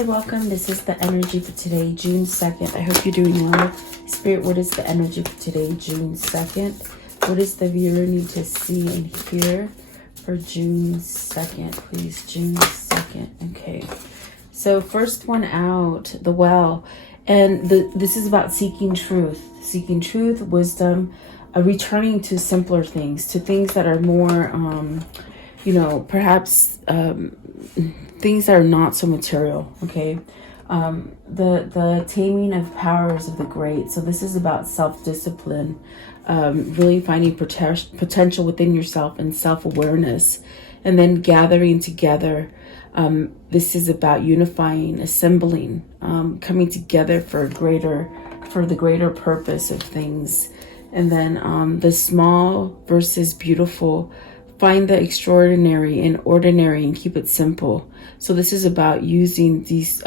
Hi, welcome. This is the energy for today, June 2nd. I hope you're doing well. Spirit, what is the energy for today, June 2nd? What does the viewer need to see and hear for June 2nd, please? June 2nd. Okay. So first one out, the well. And this is about seeking truth. Seeking truth, wisdom, returning to simpler things, to things that are more, perhaps things that are not so material, okay? The taming of powers of the great. So this is about self-discipline, really finding potential within yourself and self-awareness, and then gathering together. This is about unifying, assembling, coming together for the greater purpose of things. And then the small versus beautiful. Find the extraordinary and ordinary and keep it simple. So this is about using these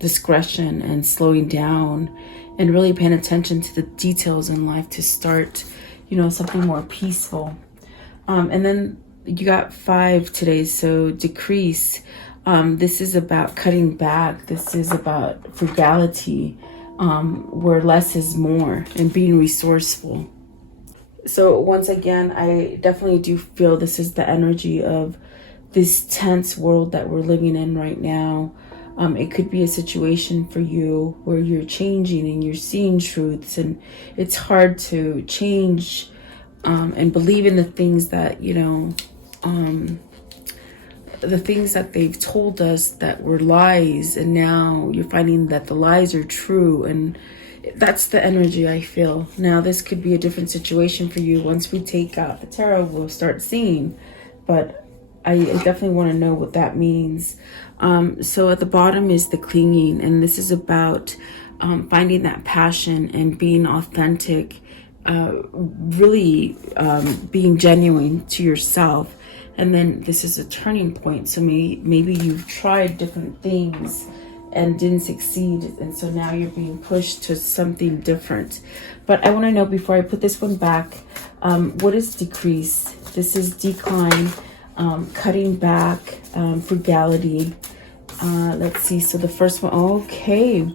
discretion and slowing down and really paying attention to the details in life to start, something more peaceful. And then you got 5 today. So decrease. This is about cutting back. This is about frugality, where less is more, and being resourceful. So once again, I definitely do feel this is the energy of this tense world that we're living in right now. It could be a situation for you where you're changing and you're seeing truths, and it's hard to change and believe in the things that, the things that they've told us that were lies, and now you're finding that the lies are true, and that's the energy I feel. Now, this could be a different situation for you. Once we take out the tarot, we'll start seeing. But I definitely want to know what that means. So at the bottom is the clinging. And this is about finding that passion and being authentic. Really being genuine to yourself. And then this is a turning point. So maybe you've tried different things and didn't succeed, and so now you're being pushed to something different. But I want to know, before I put this one back, what is decrease? This is decline, cutting back, frugality. Let's see. So the first one, okay,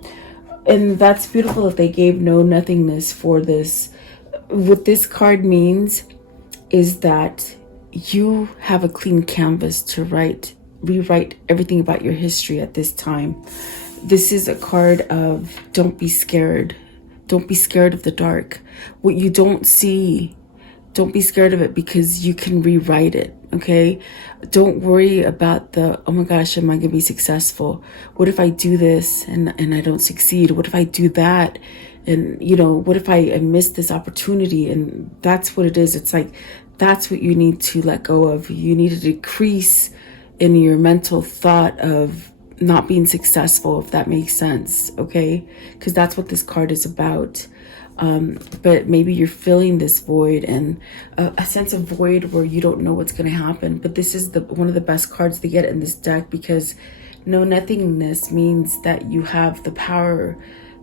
and that's beautiful that they gave no nothingness for this. What this card means is that you have a clean canvas to rewrite everything about your history at this time. This is a card of don't be scared. Don't be scared of the dark. What you don't see, don't be scared of it, because you can rewrite it, okay? Don't worry about oh my gosh, am I gonna be successful? What if I do this and I don't succeed? What if I do that? And what if I miss this opportunity? And that's what it is. It's like, that's what you need to let go of. You need to decrease in your mental thought of not being successful, if that makes sense, okay? Because that's what this card is about. But maybe you're feeling this void, and a sense of void where you don't know what's going to happen. But this is one of the best cards to get in this deck, because know nothingness means that you have the power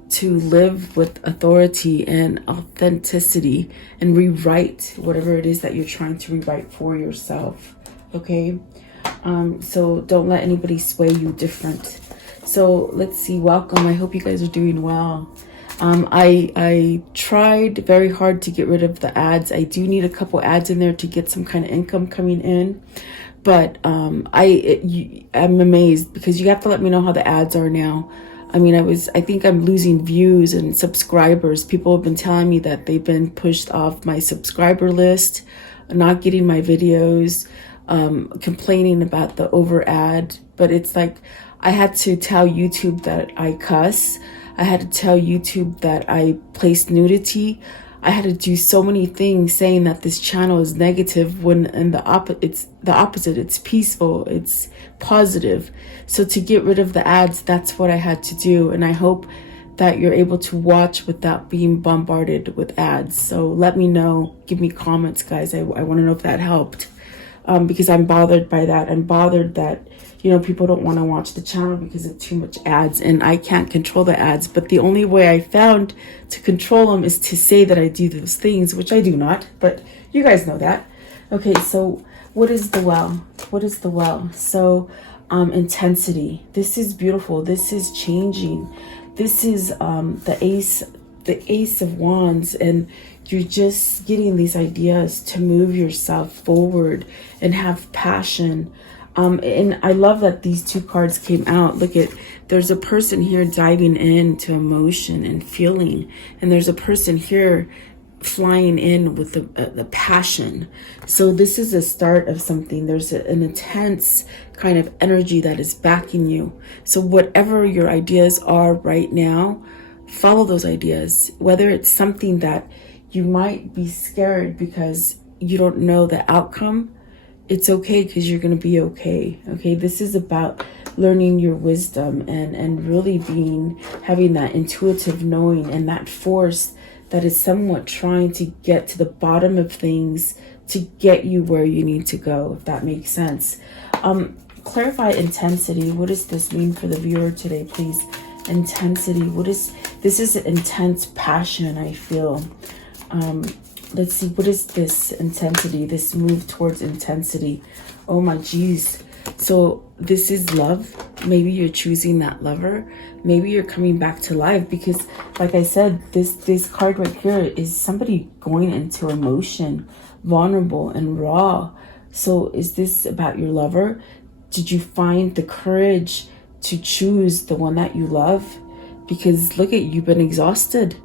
to live with authority and authenticity and rewrite whatever it is that you're trying to rewrite for yourself, okay? So don't let anybody sway you different. So let's see. Welcome. I hope you guys are doing well. I tried very hard to get rid of the ads. I do need a couple ads in there to get some kind of income coming in. But I'm amazed, because you have to let me know how the ads are now. I mean, I think I'm losing views and subscribers. People have been telling me that they've been pushed off my subscriber list, not getting my videos, complaining about the over ad. But it's like, I had to tell YouTube that I cuss. I had to tell YouTube that I place nudity. I had to do so many things saying that this channel is negative, when it's the opposite. It's peaceful, it's positive. So to get rid of the ads, that's what I had to do. And I hope that you're able to watch without being bombarded with ads. So let me know, give me comments, guys. I want to know if that helped, because I'm bothered by that. I'm bothered that people don't want to watch the channel because of too much ads, and I can't control the ads. But the only way I found to control them is to say that I do those things, which I do not, but you guys know that. Okay, so what is the well? What is the well? So intensity. This is beautiful. This is changing. This is the ace of wands, and you're just getting these ideas to move yourself forward and have passion. And I love that these two cards came out. Look at, there's a person here diving into emotion and feeling, and there's a person here flying in with the passion. So this is a start of something. There's an intense kind of energy that is backing you. So whatever your ideas are right now, follow those ideas. Whether it's something that you might be scared because you don't know the outcome, it's okay, because you're going to be okay. Okay, this is about learning your wisdom and really having that intuitive knowing and that force that is somewhat trying to get to the bottom of things to get you where you need to go, if that makes sense. Clarify intensity. What does this mean for the viewer today, please? Intensity. This is intense passion, I feel. Let's see, what is this intensity, this move towards intensity? Oh my geez. So this is love. Maybe you're choosing that lover. Maybe you're coming back to life, because like I said, this card right here is somebody going into emotion, vulnerable and raw. So is this about your lover? Did you find the courage to choose the one that you love? Because look at, you've been exhausted.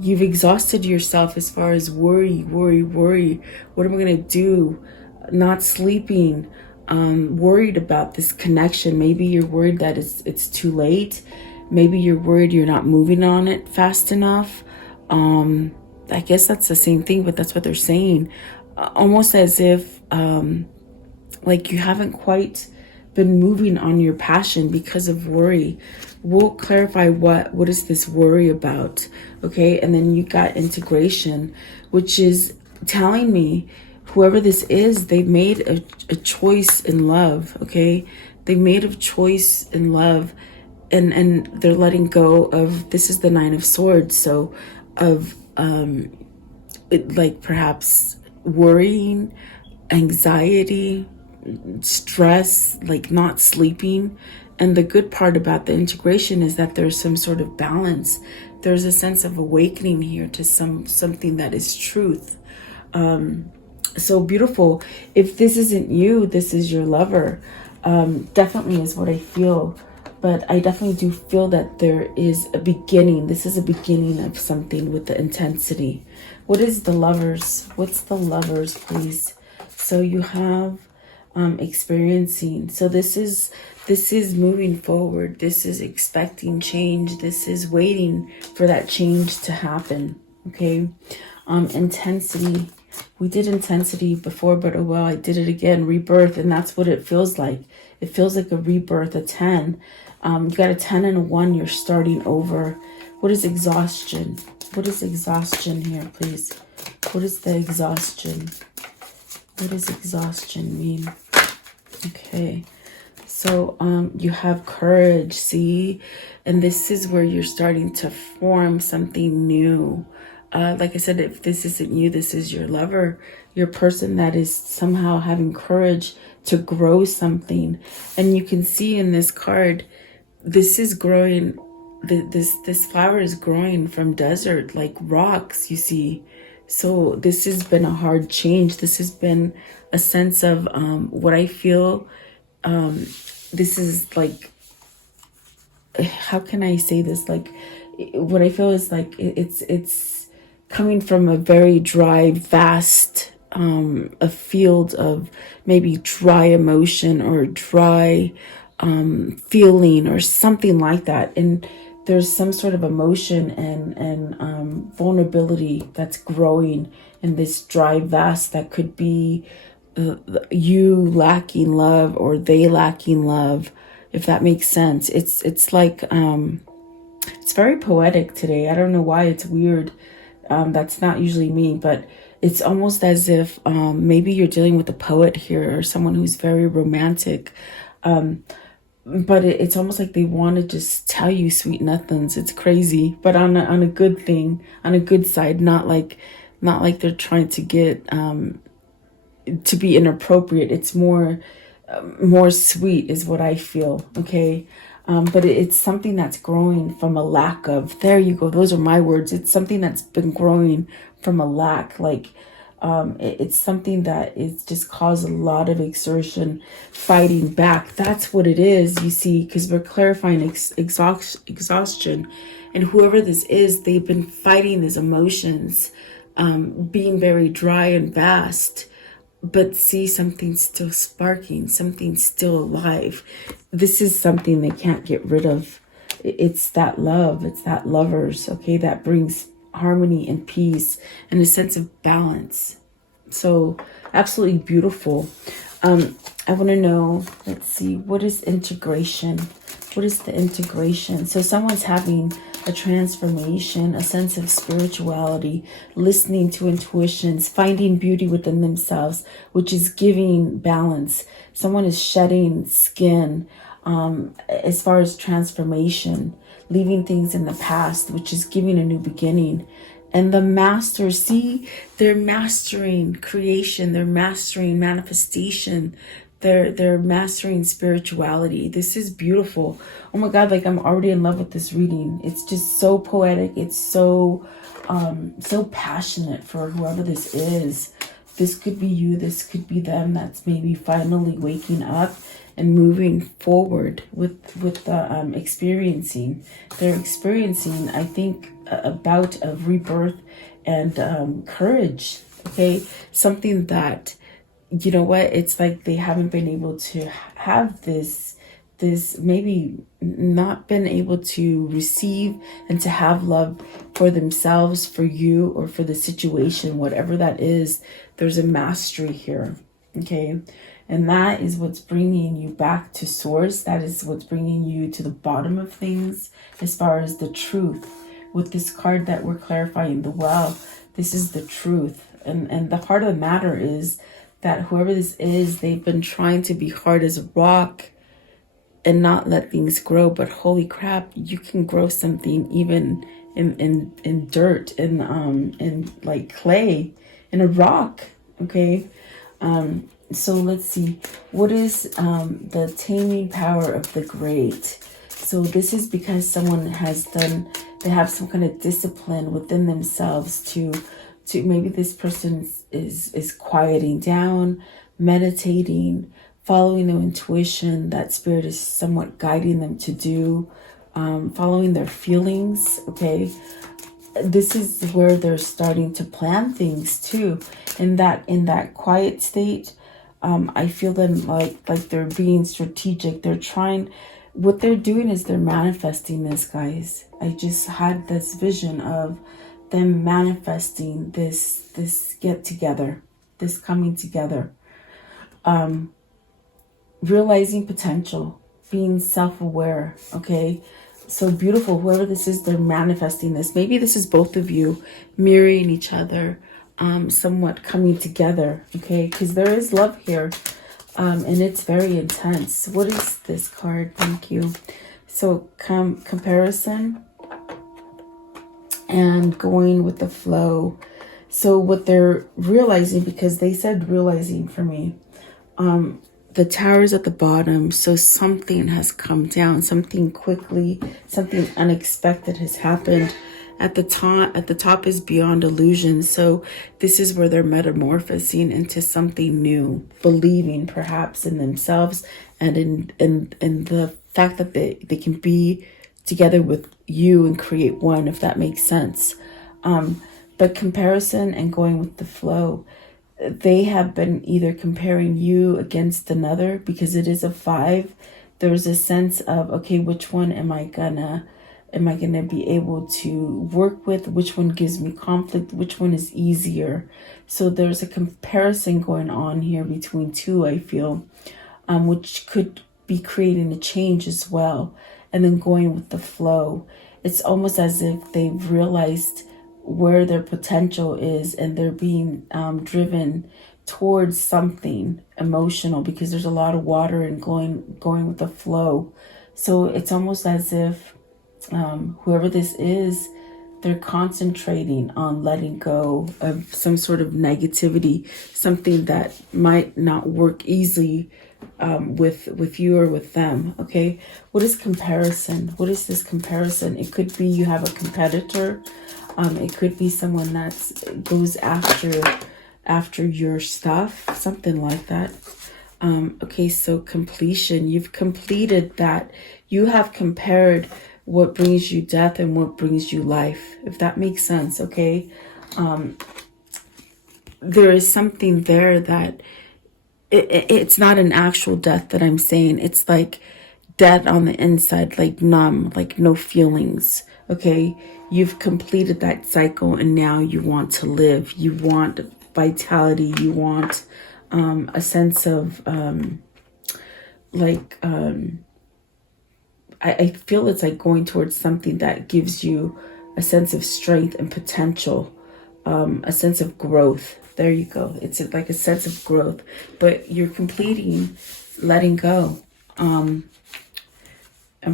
You've exhausted yourself as far as worry. What am I going to do? Not sleeping, worried about this connection. Maybe you're worried that it's too late. Maybe you're worried you're not moving on it fast enough. I guess that's the same thing, but that's what they're saying. Almost as if like you haven't quite been moving on your passion because of worry. We'll clarify what is this worry about, okay? And then you got integration, which is telling me whoever this is, they made a choice in love, okay? They made a choice in love, and they're letting go of, this is the Nine of Swords, so of like perhaps worrying, anxiety, stress, like not sleeping. And the good part about the integration is that there's some sort of balance. There's a sense of awakening here to something that is truth. So beautiful. If this isn't you, this is your lover. Definitely is what I feel. But I definitely do feel that there is a beginning. This is a beginning of something with the intensity. What is the lovers? What's the lovers, please? So you have experiencing. So this is moving forward. This is expecting change. This is waiting for that change to happen. Okay. Intensity. We did intensity before, but oh well, I did it again. Rebirth, and that's what it feels like. It feels like a rebirth, a 10. You got a 10 and a 1. You're starting over. What is exhaustion? What is exhaustion here, please? What is the exhaustion? What does exhaustion mean? Okay. So you have courage, see? And this is where you're starting to form something new. Like I said, if this isn't you, this is your lover, your person that is somehow having courage to grow something. And you can see in this card, this is growing, this flower is growing from desert, like rocks, you see. So this has been a hard change. This has been a sense of what I feel. This is like, how can I say this? Like, what I feel is like it's coming from a very dry, vast, a field of maybe dry emotion or dry feeling or something like that. And there's some sort of emotion and vulnerability that's growing in this dry vast that could be you lacking love or they lacking love, if that makes sense. It's like it's very poetic today. I don't know why, it's weird. That's not usually me, but it's almost as if maybe you're dealing with a poet here or someone who's very romantic. But it's almost like they want to just tell you sweet nothings. It's crazy, but on a good thing, on a good side, not like they're trying to get to be inappropriate. It's more more sweet is what I feel, okay? But it's something that's growing from a lack of, there you go, those are my words. It's something that's been growing from a lack, like it's something that is just caused a lot of exertion, fighting back. That's what it is, you see, because we're clarifying exhaustion. And whoever this is, they've been fighting these emotions, being very dry and vast. But see, something's still sparking, something's still alive. This is something they can't get rid of. It's that love, it's that lovers, okay, that brings harmony and peace and a sense of balance. So absolutely beautiful. I want to know, let's see, what is integration? What is the integration? So someone's having a transformation, a sense of spirituality, listening to intuitions, finding beauty within themselves, which is giving balance. Someone is shedding skin, as far as transformation, leaving things in the past, which is giving a new beginning. And the masters, see, they're mastering creation, they're mastering manifestation, they're mastering spirituality. This is beautiful. Oh my God, like I'm already in love with this reading. It's just so poetic. It's so so passionate for whoever this is. This could be you, this could be them that's maybe finally waking up and moving forward with the experiencing. They're experiencing, I think, a bout of rebirth and courage. Okay, something that, you know what, it's like they haven't been able to have this maybe not been able to receive and to have love for themselves, for you, or for the situation, whatever that is. There's a mastery here, okay? And that is what's bringing you back to source. That is what's bringing you to the bottom of things as far as the truth. With this card that we're clarifying, the well, this is the truth. And the heart of the matter is that whoever this is, they've been trying to be hard as a rock and not let things grow. But holy crap, you can grow something even in dirt, in like clay, in a rock, okay? So let's see, what is the taming power of the great? So this is because someone has done, they have some kind of discipline within themselves to maybe this person is quieting down, meditating, following their intuition that spirit is somewhat guiding them to do, following their feelings, okay? This is where they're starting to plan things too. In that quiet state, I feel them like they're being strategic. They're trying, what they're doing is they're manifesting this, guys. I just had this vision of them manifesting this get together, this coming together, realizing potential, being self-aware, okay? So beautiful. Whoever this is, they're manifesting this. Maybe this is both of you mirroring each other, somewhat coming together, okay? Because there is love here, and it's very intense. What is this card? Thank you. So comparison and going with the flow. So what they're realizing, because they said realizing for me, the tower's at the bottom, so something has come down, something quickly, something unexpected has happened. At the top is beyond illusion. So this is where they're metamorphosing into something new, believing perhaps in themselves and in the fact that they can be together with you and create one, if that makes sense. But comparison and going with the flow, they have been either comparing you against another, because it is a 5. There's a sense of, okay, which one am I gonna be able to work with? Which one gives me conflict? Which one is easier? So there's a comparison going on here between two, I feel, which could be creating a change as well. And then going with the flow. It's almost as if they've realized where their potential is, and they're being driven towards something emotional, because there's a lot of water and going with the flow. So it's almost as if whoever this is, they're concentrating on letting go of some sort of negativity, something that might not work easily with you or with them. Okay, what is comparison? What is this comparison? It could be you have a competitor. It could be someone that goes after your stuff, something like that. Okay, so completion. You've completed that. You have compared what brings you death and what brings you life, if that makes sense. Okay, there is something there that it's not an actual death that I'm saying. It's like death on the inside, like numb, like no feelings. Okay, you've completed that cycle and now you want to live. You want vitality. You want a sense of I feel it's like going towards something that gives you a sense of strength and potential, a sense of growth. There you go. It's like a sense of growth, but you're completing letting go. I'm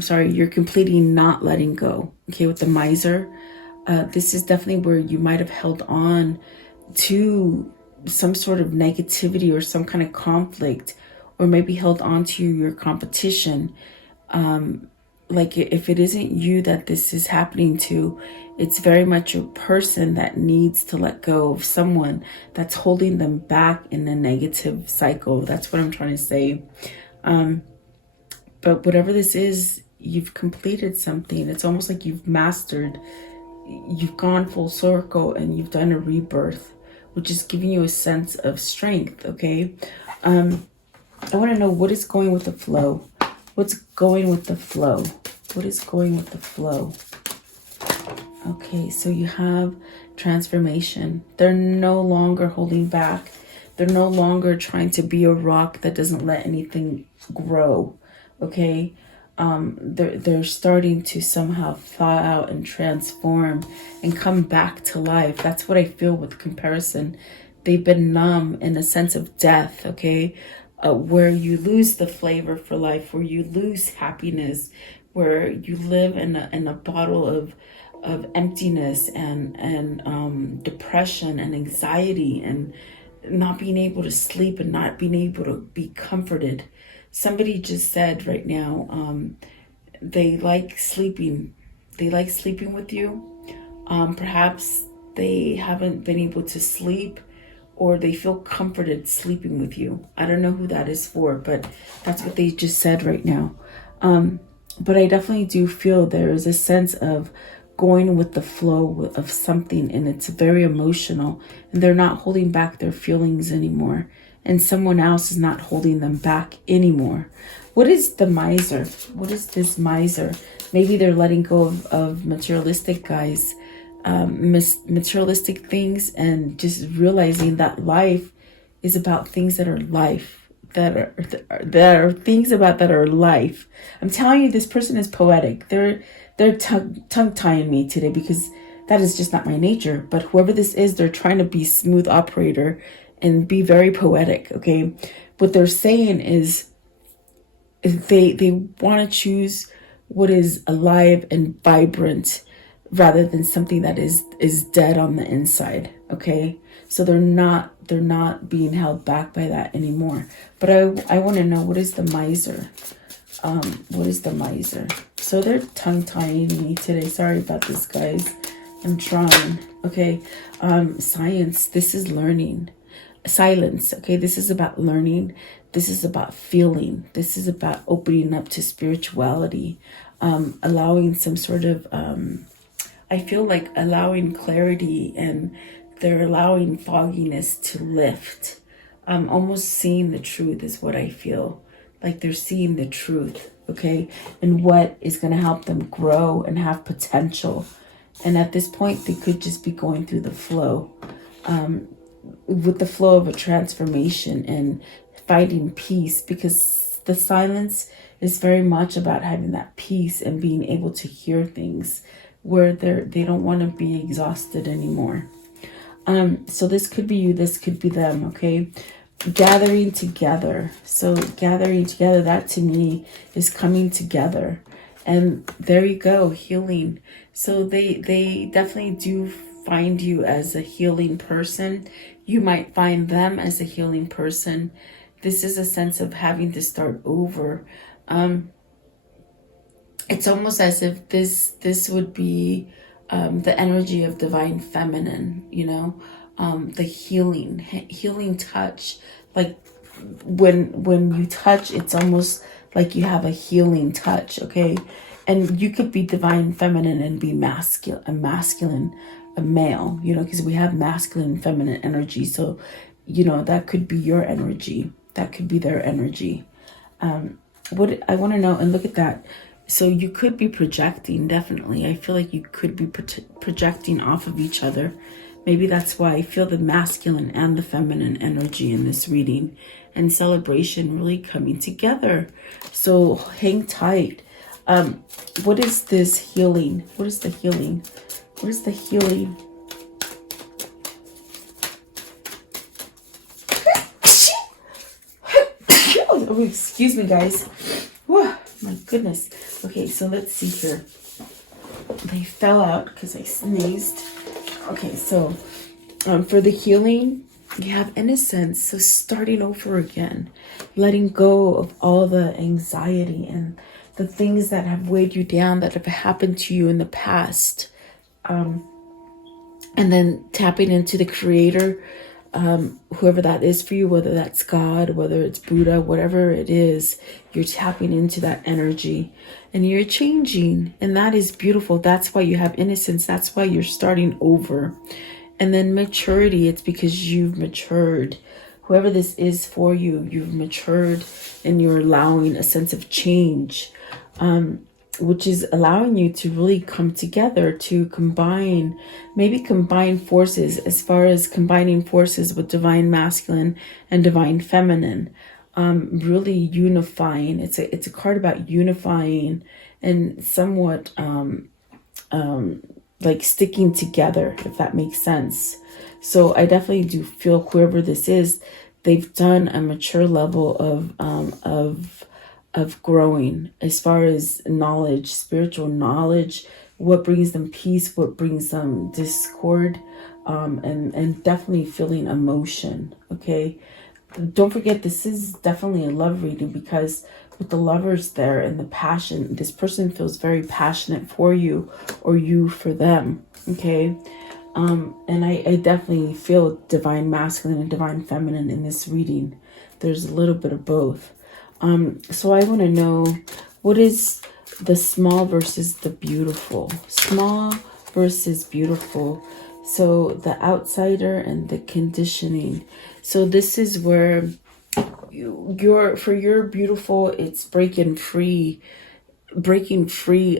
sorry, you're completing not letting go. Okay, with the miser, this is definitely where you might have held on to some sort of negativity or some kind of conflict, or maybe held on to your competition. Like if it isn't you that this is happening to, it's very much a person that needs to let go of someone that's holding them back in a negative cycle. That's what I'm trying to say. But whatever this is, you've completed something. It's almost like you've mastered, you've gone full circle and you've done a rebirth, which is giving you a sense of strength. Okay. I want to know what is going with the flow. What's going with the flow? What is going with the flow? Okay, so you have transformation. They're no longer holding back. They're no longer trying to be a rock that doesn't let anything grow. Okay, they're starting to somehow thaw out and transform and come back to life. That's what I feel with comparison. They've been numb in a sense of death. Okay. Where you lose the flavor for life, where you lose happiness, where you live in a bottle of emptiness and depression and anxiety and not being able to sleep and not being able to be comforted. Somebody just said right now, they like sleeping. They like sleeping with you. Perhaps they haven't been able to sleep, or they feel comforted sleeping with you. I don't know who that is for, but that's what they just said right now. But I definitely do feel there is a sense of going with the flow of something, and it's very emotional, and they're not holding back their feelings anymore, and someone else is not holding them back anymore. What is the miser? What is this miser? Maybe they're letting go of materialistic guys, materialistic things, and just realizing that life is about things that are life, that are things about that are life. I'm telling you, this person is poetic. They're tongue-tying me today because that is just not my nature. But whoever this is, they're trying to be smooth operator and be very poetic. Okay, what they're saying is they want to choose what is alive and vibrant, rather than something that is dead on the inside. Okay, so they're not being held back by that anymore. But I want to know, what is the miser? What is the miser? So they're tongue-tying me today. Sorry about this, guys. I'm trying. Okay, science. This is learning. Silence. Okay, this is about learning. This is about feeling. This is about opening up to spirituality, allowing some sort of I feel like allowing clarity, and they're allowing fogginess to lift. Almost seeing the truth is what I feel. Like they're seeing the truth, okay? And what is going to help them grow and have potential. And at this point, they could just be going through the flow, with the flow of a transformation and finding peace, because the silence is very much about having that peace and being able to hear things where they don't want to be exhausted anymore. So this could be you, this could be them, okay? Gathering together. So gathering together, that to me is coming together. And there you go, healing. So they definitely do find you as a healing person. You might find them as a healing person. this is a sense of having to start over. It's almost as if this would be the energy of divine feminine, you know, the healing touch. Like when you touch, it's almost like you have a healing touch, okay? And you could be divine feminine and be masculine, a male, you know, because we have masculine and feminine energy. So, you know, that could be your energy. That could be their energy. What I want to know, and look at that. So you could be projecting, definitely. I feel like you could be projecting off of each other. Maybe that's why I feel the masculine and the feminine energy in this reading, and celebration really coming together. So hang tight. What is this healing? What is the healing? What is the healing? Oh, excuse me, guys. Whew, my goodness. Okay, so let's see here. They fell out because I sneezed. Okay, so for the healing, you have innocence. So starting over again, letting go of all the anxiety and the things that have weighed you down, that have happened to you in the past. And then tapping into the creator, whoever that is for you, whether that's God, whether it's Buddha, whatever it is, you're tapping into that energy and you're changing. And that is beautiful. That's why you have innocence. That's why you're starting over. And then maturity, it's because you've matured. Whoever this is for you, you've matured and you're allowing a sense of change, which is allowing you to really come together, to combine forces, as far as combining forces with divine masculine and divine feminine, really unifying. It's a card about unifying and somewhat like sticking together, if that makes sense. So I definitely do feel whoever this is, they've done a mature level of growing as far as knowledge, spiritual knowledge, what brings them peace, what brings them discord, and definitely feeling emotion. Okay, don't forget, this is definitely a love reading, because with the lovers there and the passion, this person feels very passionate for you, or you for them. Okay, and I definitely feel divine masculine and divine feminine in this reading. There's a little bit of both. So I want to know, what is the small versus the beautiful? Small versus beautiful. So the outsider and the conditioning. So this is where for your beautiful, it's breaking free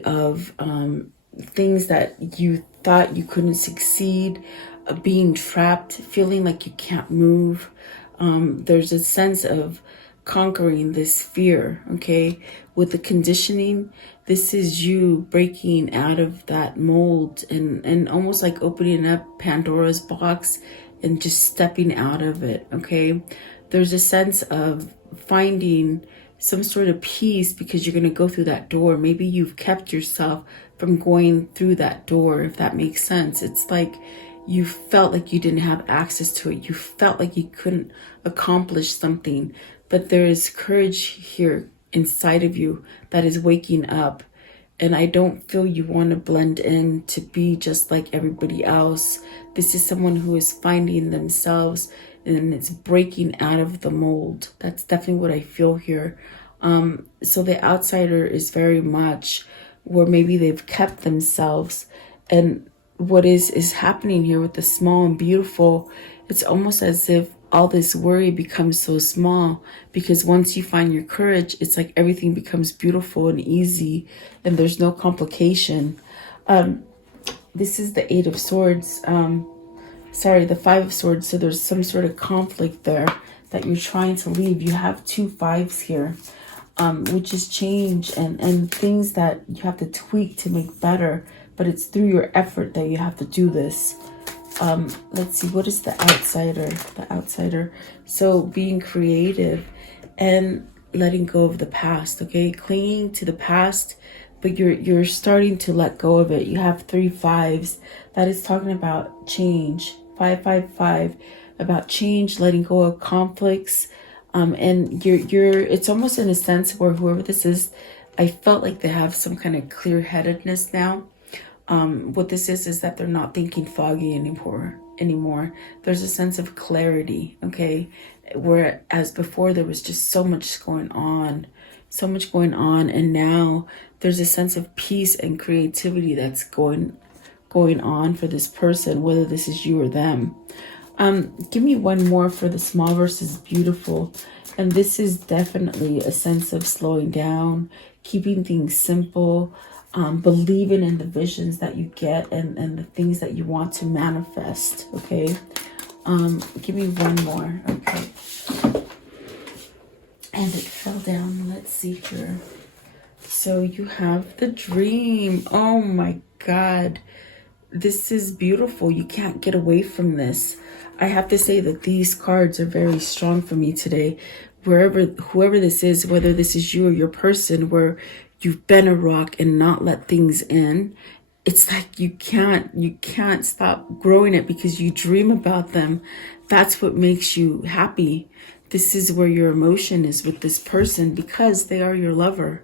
of things that you thought you couldn't succeed, being trapped, feeling like you can't move. There's a sense of conquering this fear. Okay, with the conditioning, this is you breaking out of that mold and almost like opening up Pandora's box and just stepping out of it. Okay, there's a sense of finding some sort of peace, because you're going to go through that door. Maybe you've kept yourself from going through that door, if that makes sense. It's like you felt like you didn't have access to it. You felt like you couldn't accomplish something. But there is courage here inside of you that is waking up. And I don't feel you want to blend in to be just like everybody else. This is someone who is finding themselves, and it's breaking out of the mold. That's definitely what I feel here. So the outsider is very much where maybe they've kept themselves. And what is happening here with the small and beautiful, it's almost as if all this worry becomes so small, because once you find your courage, it's like everything becomes beautiful and easy, and there's no complication. This is the Eight of Swords. The Five of Swords. So there's some sort of conflict there that you're trying to leave. You have two fives here, which is change and things that you have to tweak to make better. But it's through your effort that you have to do this. Let's see, what is the outsider? The outsider. So being creative and letting go of the past. Okay, clinging to the past, but you're starting to let go of it. You have three fives. That is talking about change. 555, about change, letting go of conflicts, And it's almost in a sense where whoever this is, I felt like they have some kind of clear-headedness now. What this is that they're not thinking foggy anymore. There's a sense of clarity, okay? Whereas before there was just so much going on, and now there's a sense of peace and creativity that's going on for this person, whether this is you or them. Give me one more for the small versus beautiful. And this is definitely a sense of slowing down, keeping things simple, believing in the visions that you get and the things that you want to manifest, okay? Give me one more, okay? And it fell down. Let's see here. So you have the dream. Oh my God. This is beautiful. You can't get away from this. I have to say that these cards are very strong for me today. Whoever this is, whether this is you or your person, where you've been a rock and not let things in, it's like you can't stop growing it because you dream about them. That's what makes you happy. This is where your emotion is with this person because they are your lover.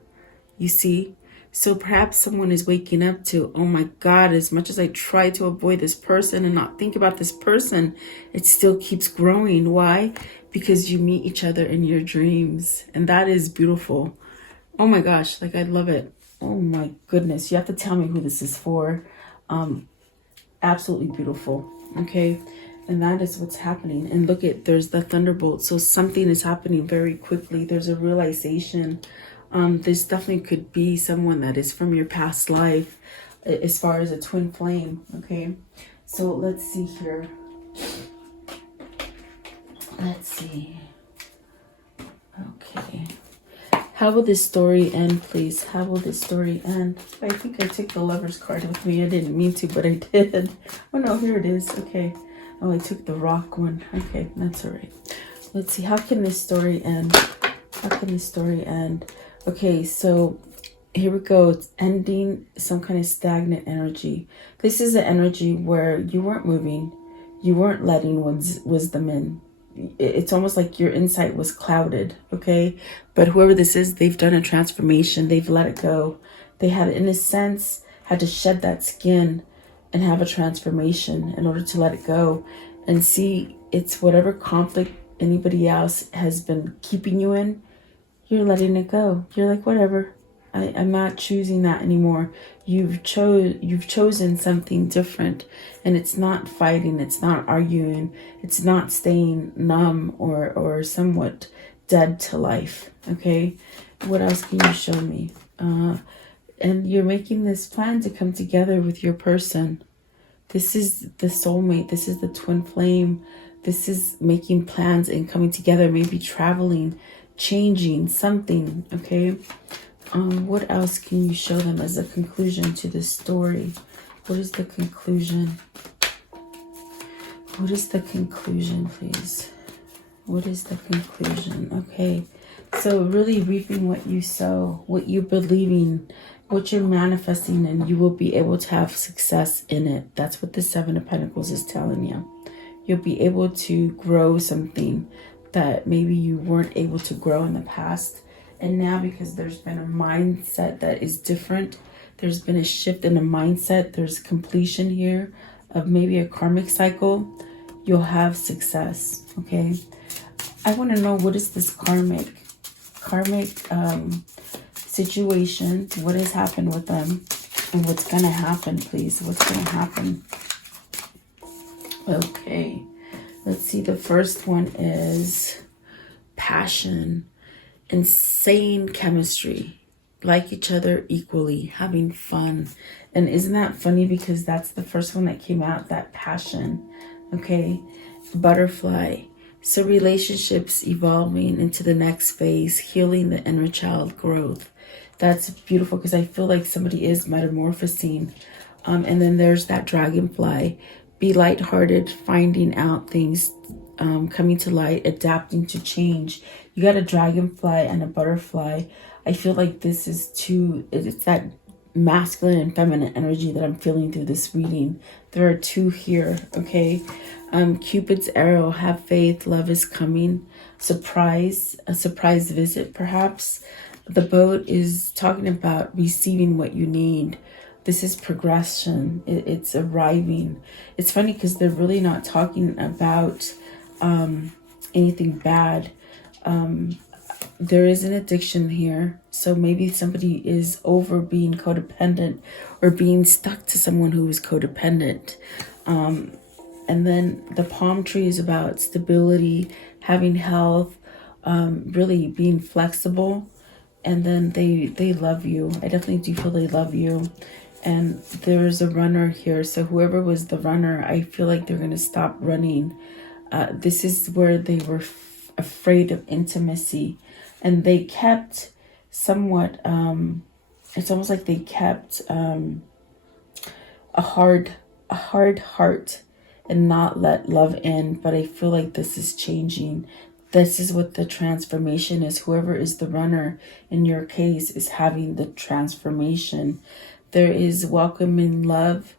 You see? So perhaps someone is waking up to, oh my God, as much as I try to avoid this person and not think about this person, it still keeps growing. Why? Because you meet each other in your dreams. And that is beautiful. Oh my gosh, like I love it. Oh my goodness. You have to tell me who this is for. Absolutely beautiful. Okay. And that is what's happening. And look there's the thunderbolt. So something is happening very quickly. There's a realization. This definitely could be someone that is from your past life as far as a twin flame, okay? So let's see here. Let's see. Okay. How will this story end, please? How will this story end? I think I took the Lover's card with me. I didn't mean to, but I did. Oh no, here it is. Okay. Oh, I took the rock one. Okay, that's all right. Let's see. How can this story end? How can this story end? Okay, so here we go. It's ending some kind of stagnant energy. This is an energy where you weren't moving. You weren't letting wisdom in. It's almost like your insight was clouded, okay? But whoever this is, they've done a transformation. They've let it go. They had, in a sense, had to shed that skin and have a transformation in order to let it go. And see, it's whatever conflict anybody else has been keeping you in, you're letting it go. You're like, whatever. I'm not choosing that anymore. You've chosen something different, and it's not fighting. It's not arguing. It's not staying numb or somewhat dead to life. Okay. What else can you show me? And you're making this plan to come together with your person. This is the soulmate. This is the twin flame. This is making plans and coming together, maybe traveling, changing something, okay? What else can you show them as a conclusion to this story? What is the conclusion? What is the conclusion, please? What is the conclusion? Okay, so really reaping what you sow, what you're believing, what you're manifesting, and you will be able to have success in it. That's what the Seven of Pentacles is telling you. You'll be able to grow something that maybe you weren't able to grow in the past. And now, because there's been a mindset that is different, there's been a shift in the mindset, there's completion here of maybe a karmic cycle, you'll have success, okay? I want to know, what is this karmic situation? What has happened with them? And what's going to happen, please? What's going to happen? Okay, let's see. The first one is passion, insane chemistry, like each other equally, having fun. And isn't that funny? Because that's the first one that came out, that passion. Okay, butterfly. So relationships evolving into the next phase, healing the inner child growth. That's beautiful, because I feel like somebody is metamorphosing. And then there's that dragonfly. Be lighthearted, finding out things, coming to light, adapting to change. You got a dragonfly and a butterfly. I feel like this is it's that masculine and feminine energy that I'm feeling through this reading. There are two here, okay? Cupid's arrow, have faith, love is coming. Surprise, a surprise visit perhaps. The boat is talking about receiving what you need. This is progression. It's arriving. It's funny because they're really not talking about anything bad. There is an addiction here. So maybe somebody is over being codependent or being stuck to someone who is codependent. And then the palm tree is about stability, having health, really being flexible. And then they love you. I definitely do feel they love you. And there's a runner here. So whoever was the runner, I feel like they're going to stop running. This is where they were afraid of intimacy. And they kept somewhat, it's almost like they kept a hard heart and not let love in. But I feel like this is changing. This is what the transformation is. Whoever is the runner in your case is having the transformation. There is welcoming love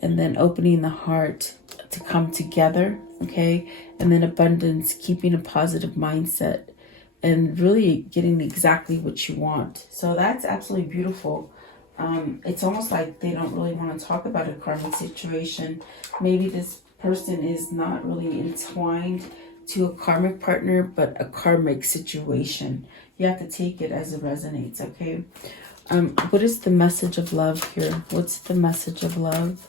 and then opening the heart to come together, okay? And then abundance, keeping a positive mindset and really getting exactly what you want. So that's absolutely beautiful. It's almost like they don't really want to talk about a karmic situation. Maybe this person is not really entwined to a karmic partner, but a karmic situation. You have to take it as it resonates, okay? What is the message of love here? What's the message of love?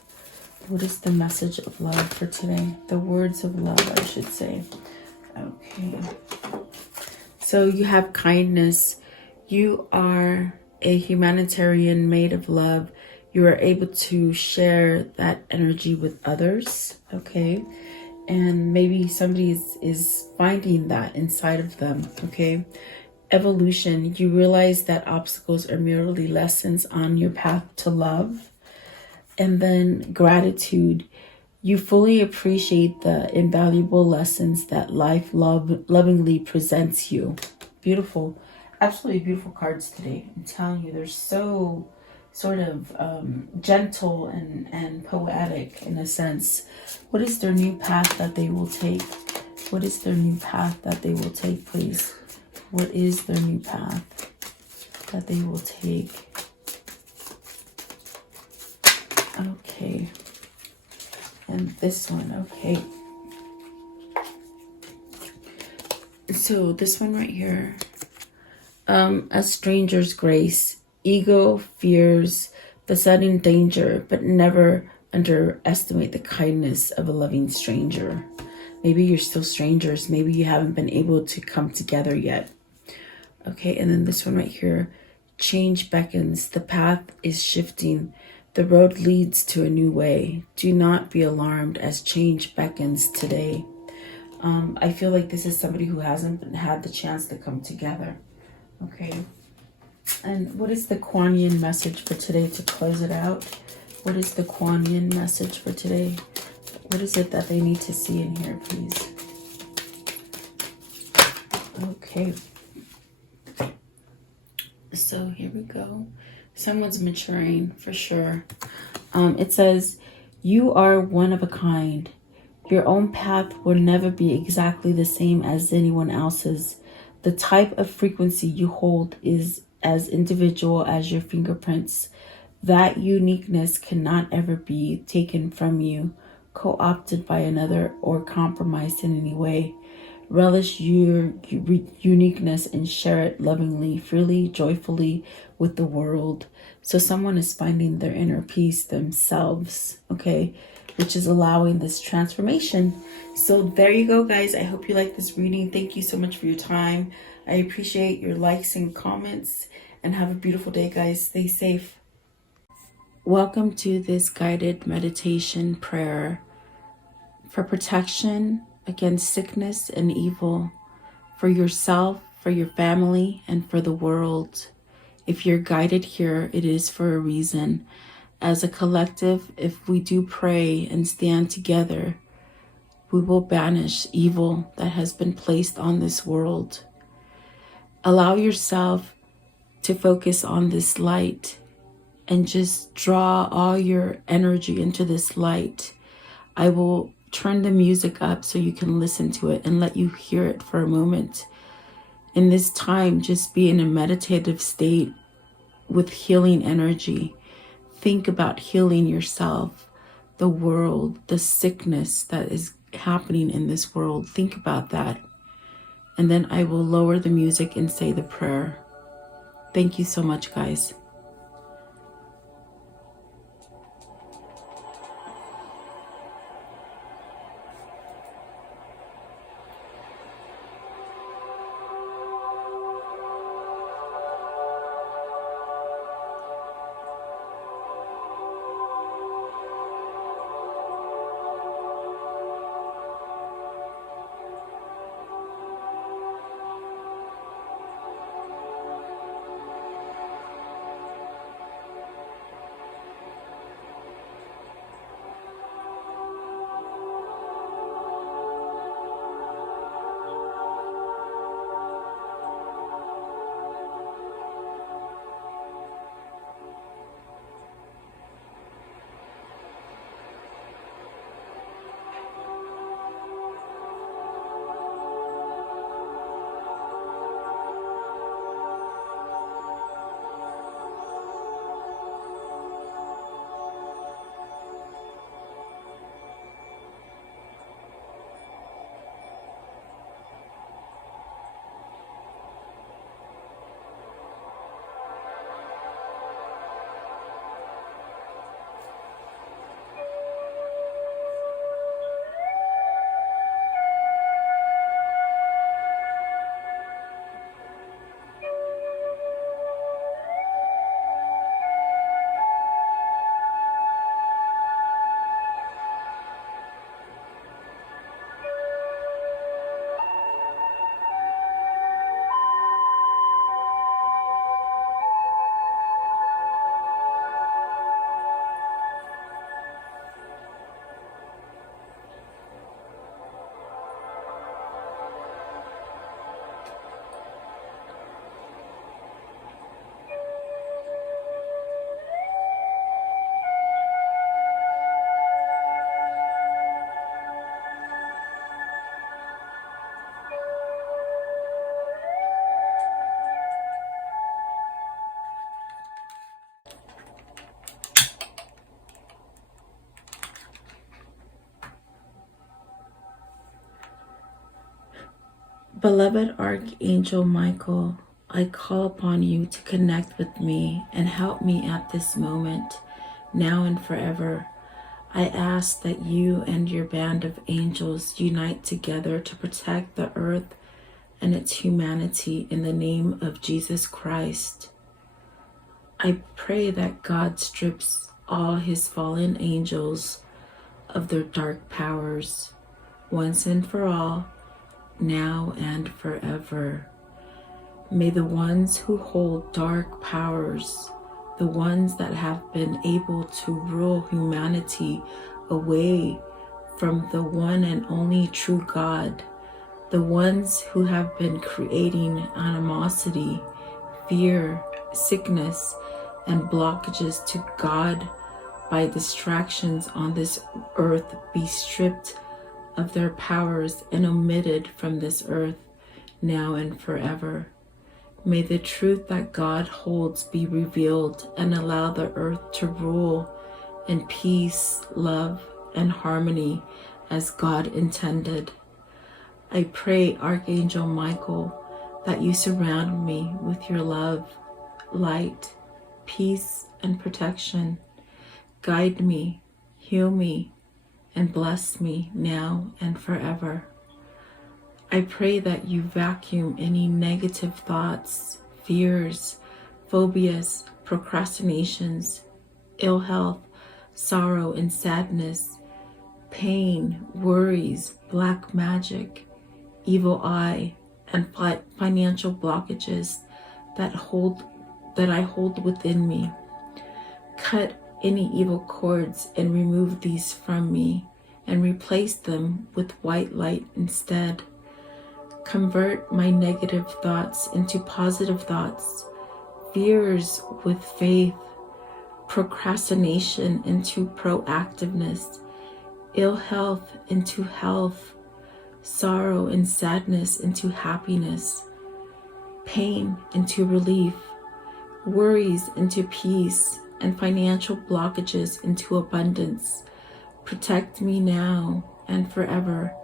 What is the message of love for today? The words of love, I should say. Okay. So you have kindness. You are a humanitarian made of love. You are able to share that energy with others, okay? And maybe somebody is finding that inside of them, okay? Evolution, you realize that obstacles are merely lessons on your path to love. And then gratitude, you fully appreciate the invaluable lessons that life lovingly presents you. Beautiful, absolutely beautiful cards today. I'm telling you, they're so sort of gentle and poetic in a sense. What is their new path that they will take? What is their new path that they will take, please? What is their new path that they will take? Okay. And this one, okay. So this one right here. A stranger's grace. Ego fears the sudden danger, but never underestimate the kindness of a loving stranger. Maybe you're still strangers. Maybe you haven't been able to come together yet. Okay, and then this one right here. Change beckons. The path is shifting. The road leads to a new way. Do not be alarmed as change beckons today. I feel like this is somebody who hasn't had the chance to come together. Okay. And what is the Kuan Yin message for today to close it out? What is the Kuan Yin message for today? What is it that they need to see in here, please? Okay. So here we go. Someone's maturing for sure. It says, you are one of a kind. Your own path will never be exactly the same as anyone else's. The type of frequency you hold is as individual as your fingerprints. That uniqueness cannot ever be taken from you, co-opted by another, or compromised in any way. Relish your uniqueness and share it lovingly, freely, joyfully with the world. So someone is finding their inner peace themselves, okay, which is allowing this transformation. So there you go, guys. I hope you like this reading. Thank you so much for your time. I appreciate your likes and comments, and have a beautiful day, guys. Stay safe. Welcome to this guided meditation prayer for protection against sickness and evil, for yourself, for your family, and for the world. If you're guided here, it is for a reason. As a collective, if we do pray and stand together, we will banish evil that has been placed on this world. Allow yourself to focus on this light and just draw all your energy into this light. I will turn the music up so you can listen to it and let you hear it for a moment. In this time, just be in a meditative state with healing energy. Think about healing yourself, the world, the sickness that is happening in this world. Think about that. And then I will lower the music and say the prayer. Thank you so much, guys. Beloved Archangel Michael, I call upon you to connect with me and help me at this moment, now and forever. I ask that you and your band of angels unite together to protect the earth and its humanity in the name of Jesus Christ. I pray that God strips all his fallen angels of their dark powers once and for all, now and forever. May the ones who hold dark powers, the ones that have been able to rule humanity away from the one and only true God, the ones who have been creating animosity, fear, sickness, and blockages to God by distractions on this earth be stripped of their powers and omitted from this earth now and forever. May the truth that God holds be revealed and allow the earth to rule in peace, love, and harmony as God intended. I pray, Archangel Michael, that you surround me with your love, light, peace, and protection. Guide me, heal me, and bless me now and forever. I pray that you vacuum any negative thoughts, fears, phobias, procrastinations, ill health, sorrow and sadness, pain, worries, black magic, evil eye, and financial blockages that I hold within me. Cut any evil cords and remove these from me and replace them with white light instead. Convert my negative thoughts into positive thoughts, fears with faith, procrastination into proactiveness, ill health into health, sorrow and sadness into happiness, pain into relief, worries into peace, and financial blockages into abundance. Protect me now and forever.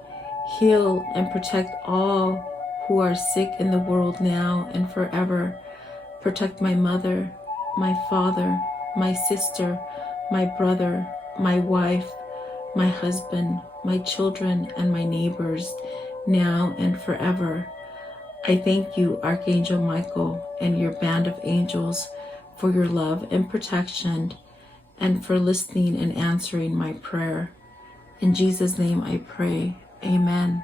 Heal and protect all who are sick in the world now and forever. Protect my mother, my father, my sister, my brother, my wife, my husband, my children, and my neighbors, now and forever. I thank you, Archangel Michael, and your band of angels for your love and protection, and for listening and answering my prayer. In Jesus' name I pray. Amen.